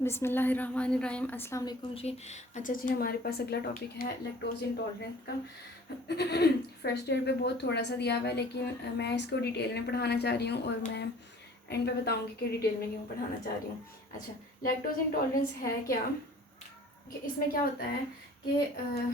बिस्मिल्लाहिर्रहमानिर्रहीम। अस्सलाम वालेकुम जी। अच्छा जी, हमारे पास अगला टॉपिक है लैक्टोज़ इंटॉलरेंस का। फर्स्ट ईयर पे बहुत थोड़ा सा दिया हुआ है, लेकिन मैं इसको डिटेल में पढ़ाना चाह रही हूँ और मैं एंड पे बताऊँगी कि डिटेल में क्यों पढ़ाना चाह रही हूँ। अच्छा, लैक्टोज़ इंटॉलरेंस है क्या कि इसमें क्या होता है कि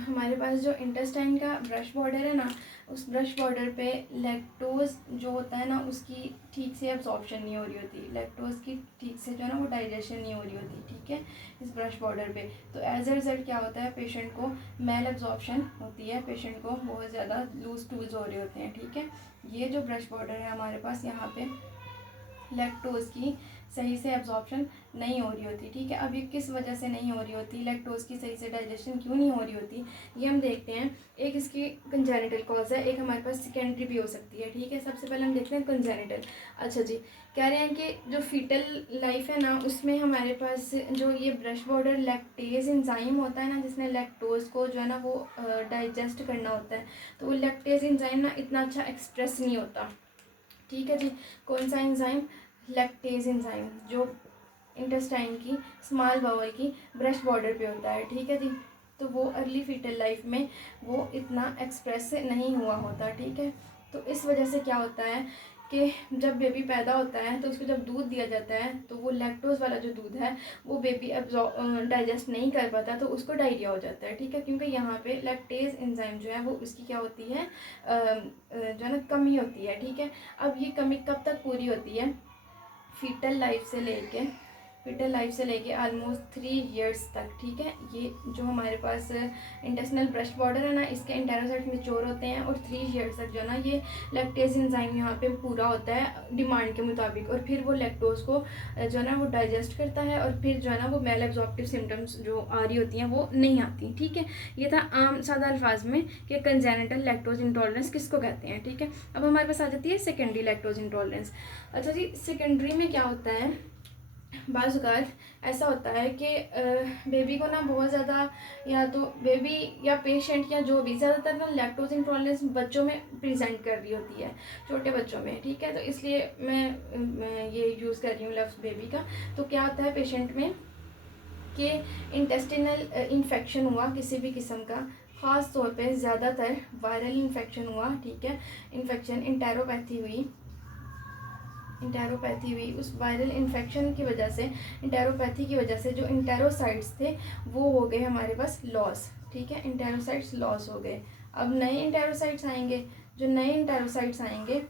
हमारे पास जो इंटेस्टाइन का ब्रश बॉर्डर है ना, उस ब्रश बॉर्डर पे लैक्टोज़ जो होता है ना, उसकी ठीक से एब्जॉर्प्शन नहीं हो रही होती। लैक्टोज़ की ठीक से जो है ना वो डाइजेशन नहीं हो रही होती, ठीक है, इस ब्रश बॉर्डर पे। तो एज अ रिज़ल्ट क्या होता है, पेशेंट को मेल एब्जॉर्प्शन होती है, पेशेंट को बहुत ज़्यादा लूज टूल्स हो रहे होते हैं, ठीक है। ये जो ब्रश बॉर्डर है हमारे पास, यहाँ पे लैक्टोज़ की सही से एब्जॉर्प्शन नहीं हो रही होती, ठीक है। अब ये किस वजह से नहीं हो रही होती, लैक्टोज़ की सही से डाइजेशन क्यों नहीं हो रही होती, ये हम देखते हैं। एक इसकी कंजेनिटल कॉज है, एक हमारे पास सेकेंडरी भी हो सकती है, ठीक है। सबसे पहले हम देखते हैं कंजेनिटल। अच्छा जी, कह रहे हैं कि जो फीटल लाइफ है ना, उसमें हमारे पास जो ये ब्रश बॉर्डर लैक्टेज इंजाइम होता है ना, जिसने लैक्टोज़ को जो है ना वो डाइजेस्ट करना होता है, तो वो लैक्टेज इंजाइम ना इतना अच्छा एक्सप्रेस नहीं होता, ठीक है जी। कौन सा इंजाइम, लैक्टेज इंजाइम, जो इंटेस्टाइन की स्मॉल बाउल की ब्रश बॉर्डर पे होता है, ठीक है जी। तो वो अर्ली फीटल लाइफ में वो इतना एक्सप्रेस नहीं हुआ होता, ठीक है। तो इस वजह से क्या होता है कि जब बेबी पैदा होता है तो उसको जब दूध दिया जाता है तो वो लैक्टोज वाला जो दूध है वो बेबी डाइजेस्ट नहीं कर पाता, तो उसको डायरिया हो जाता है, ठीक है। क्योंकि यहाँ पे लैक्टेज एंजाइम जो है वो उसकी क्या होती है, जो है ना कमी होती है, ठीक है। अब ये कमी कब तक पूरी होती है, फीटल लाइफ से लेके ऑलमोस्ट 3 इयर्स तक, ठीक है। ये जो हमारे पास इंटेस्टिनल ब्रश बॉर्डर है ना, इसके इंटेरोसाइट्स मैच्योर होते हैं और 3 इयर्स तक जो है ना ये लैक्टेज एंजाइम यहाँ पे पूरा होता है डिमांड के मुताबिक, और फिर वो लैक्टोज को जो है ना वो डाइजेस्ट करता है, और फिर जो है ना वो मेल एब्जॉर्प्टिव सिम्टम्स जो आ रही होती हैं वो नहीं आती, ठीक है। ये था आम सादा अल्फाज में कि कंजेनिटल लैक्टोज इंटॉलरेंस किसको कहते हैं, ठीक है। अब हमारे पास आ जाती है सेकेंडरी लैक्टोज इंटॉलरेंस। अच्छा जी, सेकेंडरी में क्या होता है, बाज़ औक़ात ऐसा होता है कि बेबी को ना बहुत ज़्यादा, या तो बेबी या पेशेंट या जो भी, ज़्यादातर ना लैक्टोज इंटॉलरेंस बच्चों में प्रेजेंट कर रही होती है, छोटे बच्चों में, ठीक है। तो इसलिए मैं ये यूज़ कर रही हूँ लफ्ज़ बेबी का। तो क्या होता है पेशेंट में कि इंटेस्टिनल इन्फेक्शन हुआ किसी भी किस्म का, ख़ास तौर पे ज़्यादातर वायरल इन्फेक्शन हुआ, ठीक है। इन्फेक्शन इंटेरोपैथी हुई, उस वायरल इन्फेक्शन की वजह से, इंटेरोपैथी की वजह से जो इंटेरोसाइट्स थे वो हो गए हमारे पास लॉस, ठीक है। इंटेरोसाइट्स लॉस हो गए। अब नए इंटेरोसाइट्स आएंगे, जो नए इंटेरोसाइट्स आएंगे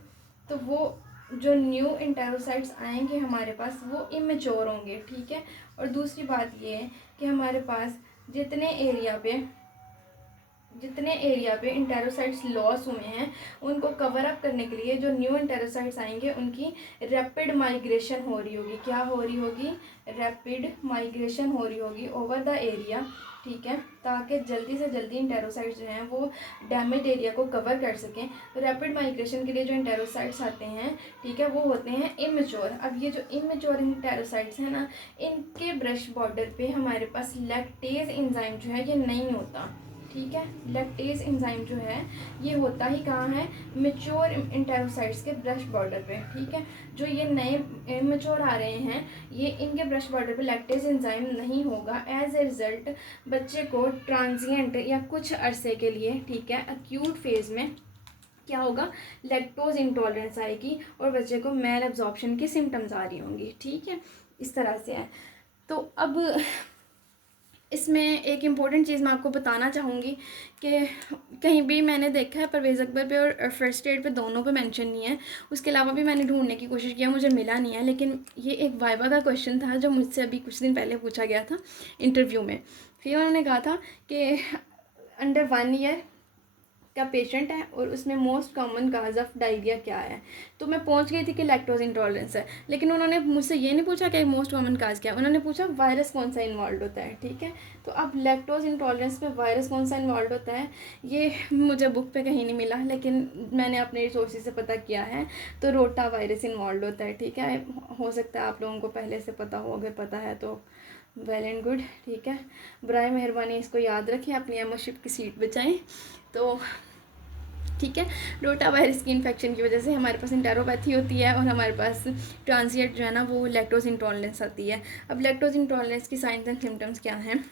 तो वो जो न्यू इंटेरोसाइट्स आएंगे हमारे पास वो इमेच्योर होंगे, ठीक है। और दूसरी बात ये है कि हमारे पास जितने एरिया पे इंटेरोसाइट्स लॉस हुए हैं उनको कवर अप करने के लिए जो न्यू इंटेरोसाइट्स आएंगे उनकी रैपिड माइग्रेशन हो रही होगी। क्या हो रही होगी, रैपिड माइग्रेशन हो रही होगी ओवर द एरिया, ठीक है, ताकि जल्दी से जल्दी इंटेरोसाइट्स जो हैं वो डैमेज एरिया को कवर कर सकें। तो रैपिड माइग्रेशन के लिए जो इंटेरोसाइट्स आते हैं, ठीक है, वो होते हैं इमेच्योर। अब ये जो इमेच्योर इंटेरोसाइट्स हैं ना, इनके ब्रश बॉर्डर पे हमारे पास लैक्टेज एंजाइम जो है ये नहीं होता, ठीक है। लैक्टेज एंजाइम जो है ये होता ही कहाँ है, मेच्योर इंटेरोसाइट्स के ब्रश बॉर्डर पे, ठीक है। जो ये नए मेच्योर आ रहे हैं ये इनके ब्रश बॉर्डर पे लैक्टेज एंजाइम नहीं होगा। एज ए रिजल्ट बच्चे को ट्रांजिएंट या कुछ अरसे के लिए, ठीक है, एक्यूट फेज में क्या होगा, लैक्टोज इंटॉलरेंस आएगी और बच्चे को मेल एब्जॉर्प्शन की सिम्टम्स आ रही होंगी, ठीक है। इस तरह से है। तो अब इसमें एक इम्पॉर्टेंट चीज़ मैं आपको बताना चाहूँगी कि कहीं भी मैंने देखा है परवेज़ अकबर पे और फर्स्ट एड पे दोनों पे मेंशन नहीं है, उसके अलावा भी मैंने ढूंढने की कोशिश किया, मुझे मिला नहीं है। लेकिन ये एक वाइवा का क्वेश्चन था जो मुझसे अभी कुछ दिन पहले पूछा गया था इंटरव्यू में। फिर उन्होंने कहा था कि अंडर 1 ईयर का पेशेंट है और उसमें most common cause of diarrhoea क्या है। तो मैं पहुंच गई थी कि लैक्टोज इंटॉलरेंस है, लेकिन उन्होंने मुझसे ये नहीं पूछा कि मोस्ट कॉमन काज क्या है, उन्होंने पूछा वायरस कौन सा इन्वॉल्व होता है, ठीक है। तो अब लैक्टोज इंटॉलरेंस में वायरस कौन सा इन्वॉल्व होता है ये मुझे बुक पे कहीं नहीं मिला, लेकिन मैंने अपने रिसोर्सेज से पता किया है। तो रोटा वायरस इन्वॉल्व होता है, ठीक है। हो सकता है आप लोगों को पहले से पता हो, अगर पता है तो वेल एंड गुड, ठीक है। बराए मेहरबानी इसको याद रखें, अपनी एमओशिप की सीट बचाएं। तो ठीक है। रोटा वायरस की इन्फेक्शन की वजह से हमारे पास इंटेरोपैथी होती है और हमारे पास ट्रांसिएंट जो है ना वो लैक्टोज इंटॉलरेंस आती है। अब लैक्टोज इंटॉलरेंस की साइंस एंड सिम्टम्स क्या हैं?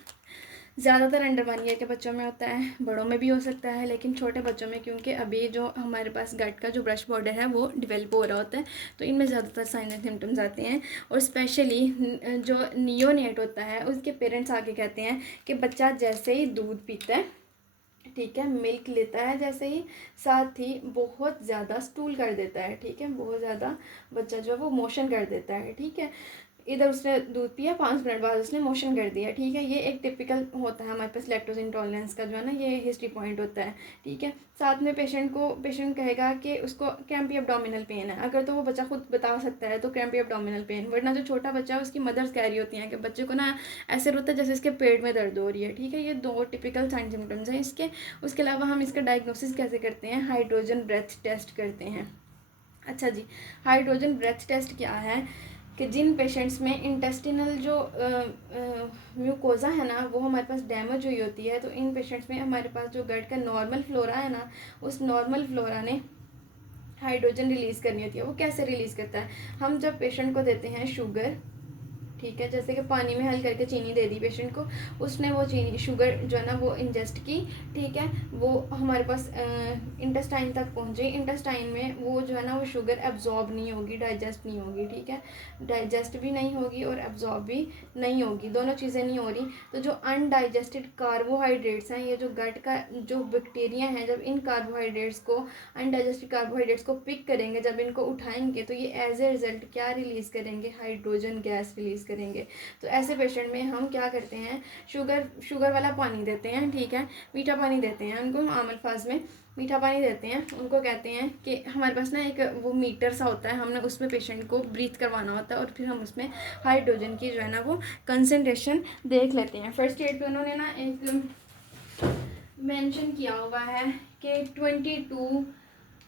ज़्यादातर अंडर 1 ईयर के बच्चों में होता है, बड़ों में भी हो सकता है, लेकिन छोटे बच्चों में क्योंकि अभी जो हमारे पास गट का जो ब्रश बॉर्डर है वो डेवलप हो रहा होता है, तो इनमें ज़्यादातर साइन एंड सिम्टम्स आते हैं। और स्पेशली जो नियोनेट होता है उसके पेरेंट्स आके कहते हैं कि बच्चा जैसे ही दूध पीता है, ठीक है, मिल्क लेता है जैसे ही, साथ ही बहुत ज़्यादा स्टूल कर देता है, ठीक है, बहुत ज़्यादा बच्चा जो है वो मोशन कर देता है, ठीक है। इधर उसने दूध पिया, 5 मिनट बाद उसने मोशन कर दिया, ठीक है। ये एक टिपिकल होता है हमारे पास लैक्टोज इंटॉलरेंस का जो है ना ये हिस्ट्री पॉइंट होता है, ठीक है। साथ में पेशेंट कहेगा कि उसको क्रैम्पी एब्डोमिनल पेन है, अगर तो वो बच्चा खुद बता सकता है तो क्रैम्पी एब्डोमिनल पेन, वरना जो छोटा बच्चा है उसकी मदर्स कह रही होती हैं कि बच्चे को ना ऐसे रोता है जैसे इसके पेट में दर्द हो रही है, ठीक है। ये 2 टिपिकल साइन सिम्टम्स हैं इसके। उसके अलावा हम इसका डायग्नोसिस कैसे करते हैं? हाइड्रोजन ब्रेथ टेस्ट करते हैं। अच्छा जी, हाइड्रोजन ब्रेथ टेस्ट क्या है कि जिन पेशेंट्स में इंटेस्टिनल जो म्यूकोज़ा है ना वो हमारे पास डैमेज हुई होती है, तो इन पेशेंट्स में हमारे पास जो गट का नॉर्मल फ्लोरा है ना, उस नॉर्मल फ्लोरा ने हाइड्रोजन रिलीज़ करनी होती है। वो कैसे रिलीज़ करता है? हम जब पेशेंट को देते हैं शुगर, ठीक है, जैसे कि पानी में हल करके चीनी दे दी पेशेंट को, उसने वो चीनी शुगर जो है ना वो इंजेस्ट की, ठीक है, वो हमारे पास इंटेस्टाइन तक पहुंचे। इंटेस्टाइन में वो जो है ना वो शुगर एब्जॉर्ब नहीं होगी, डाइजेस्ट नहीं होगी, ठीक है, डाइजेस्ट भी नहीं होगी और एब्जॉर्ब भी नहीं होगी, दोनों चीज़ें नहीं हो रही। तो जो अनडाइजेस्टेड कार्बोहाइड्रेट्स हैं, ये जो गट का जो बैक्टीरिया हैं, जब इन कार्बोहाइड्रेट्स को अनडाइजेस्टेड कार्बोहाइड्रेट्स को पिक करेंगे, जब इनको उठाएंगे तो ये एज ए रिजल्ट क्या रिलीज़ करेंगे? हाइड्रोजन गैस रिलीज़ करेंगे। तो ऐसे पेशेंट में हम क्या करते हैं? शुगर वाला पानी देते हैं, ठीक है, मीठा पानी देते हैं उनको, आम अल्फाज में मीठा पानी देते हैं। उनको कहते हैं कि हमारे पास ना एक वो मीटर सा होता है, हमने उसमें पेशेंट को ब्रीथ करवाना होता है और फिर हम उसमें हाइड्रोजन की जो है ना वो कंसनट्रेशन देख लेते हैं। फर्स्ट एड पे उन्होंने ना एक मेंशन किया हुआ है कि 22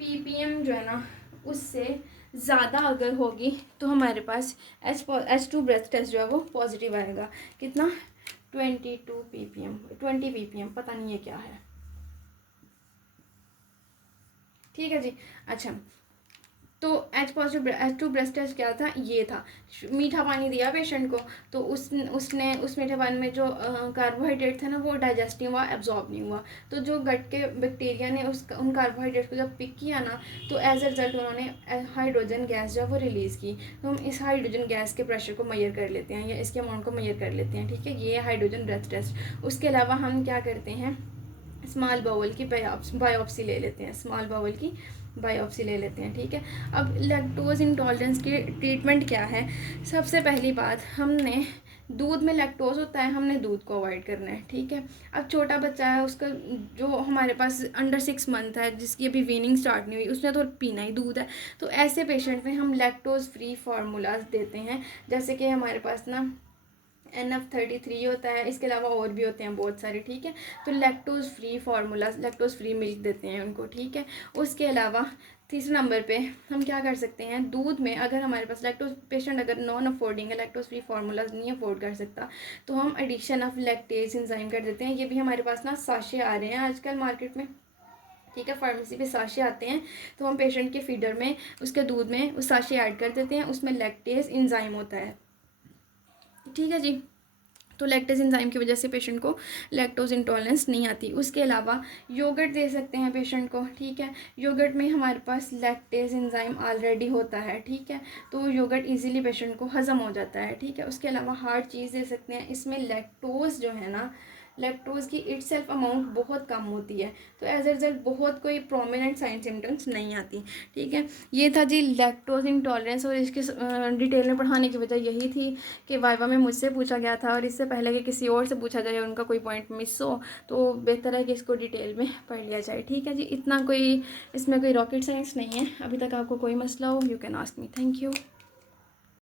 ppm जो है ना उससे ज़्यादा अगर होगी तो हमारे पास H2 ब्रेथ टेस्ट जो है वो पॉजिटिव आएगा। कितना? 22 ppm, 20 ppm, पता नहीं ये क्या है, ठीक है जी। अच्छा, तो H2 ब्रेस्ट टेस्ट क्या था? ये था, मीठा पानी दिया पेशेंट को, तो उसने उस मीठे पानी में जो कार्बोहाइड्रेट था ना वो डाइजेस्ट नहीं हुआ, एब्जॉर्ब नहीं हुआ। तो जो गट के बैक्टीरिया ने उन कार्बोहाइड्रेट को जब पिक किया ना, तो एज ए रिजल्ट उन्होंने हाइड्रोजन गैस जो है वो रिलीज़ की। तो हम इस हाइड्रोजन गैस के प्रेशर को मेजर कर लेते हैं या इसके अमाउंट को मेजर कर लेते हैं, ठीक है। ये हाइड्रोजन ब्रेथ टेस्ट। उसके अलावा हम क्या करते हैं? स्मॉल बाउल की बायोप्सी ले लेते हैं, स्मॉल बाउल की बायोप्सी ले लेते हैं, ठीक है। अब लैक्टोज इंटॉलरेंस की ट्रीटमेंट क्या है? सबसे पहली बात, हमने दूध में लैक्टोज होता है, हमने दूध को अवॉइड करना है, ठीक है। अब छोटा बच्चा है, उसका जो हमारे पास अंडर 6 मंथ है, जिसकी अभी वीनिंग स्टार्ट नहीं हुई, उसने तो पीना ही दूध है, तो ऐसे पेशेंट में हम लैक्टोज फ्री फार्मूलाज देते हैं। जैसे कि हमारे पास ना NF33 होता है, इसके अलावा और भी होते हैं बहुत सारे, ठीक है। तो lactose free formula, lactose free milk देते हैं उनको, ठीक है। उसके अलावा तीसरे नंबर पे हम क्या कर सकते हैं? दूध में अगर हमारे पास लैक्टोज पेशेंट अगर नॉन अफोर्डिंग है, लैक्टोज फ्री फार्मूलाज नहीं अफोर्ड कर सकता, तो हम एडिशन ऑफ लैक्टेज एंजाइम कर देते हैं। ये भी हमारे पास ना साशे आ रहे हैं आजकल मार्केट में, ठीक है, फार्मेसी पे साशे आते हैं, तो हम पेशेंट के फीडर में उसके दूध में उस साशे ऐड कर देते हैं, उसमें लैक्टेज एंजाइम होता है, ठीक है जी। तो लैक्टेज एंजाइम की वजह से पेशेंट को लैक्टोज इंटॉलरेंस नहीं आती। उसके अलावा योगर्ट दे सकते हैं पेशेंट को, ठीक है। योगर्ट में हमारे पास लैक्टेज एंजाइम ऑलरेडी होता है, ठीक है, तो योगर्ट इजीली पेशेंट को हज़म हो जाता है, ठीक है। उसके अलावा हार्ड चीज़ दे सकते हैं, इसमें लैक्टोज जो है ना, लैक्टोज की इटसेल्फ अमाउंट बहुत कम होती है, तो एज ए रिजल्ट बहुत कोई प्रोमिनेंट साइन सिम्टम्स नहीं आती, ठीक है। ये था जी लैक्टोज इंटॉलरेंस, और इसके डिटेल में पढ़ाने की वजह यही थी कि वाइवा में मुझसे पूछा गया था, और इससे पहले कि किसी और से पूछा जाए उनका कोई पॉइंट मिस हो, तो बेहतर है कि इसको डिटेल में पढ़ लिया जाए, ठीक है जी। इतना कोई इसमें कोई रॉकेट साइंस नहीं है। अभी तक आपको कोई मसला हो, you can ask me. Thank you.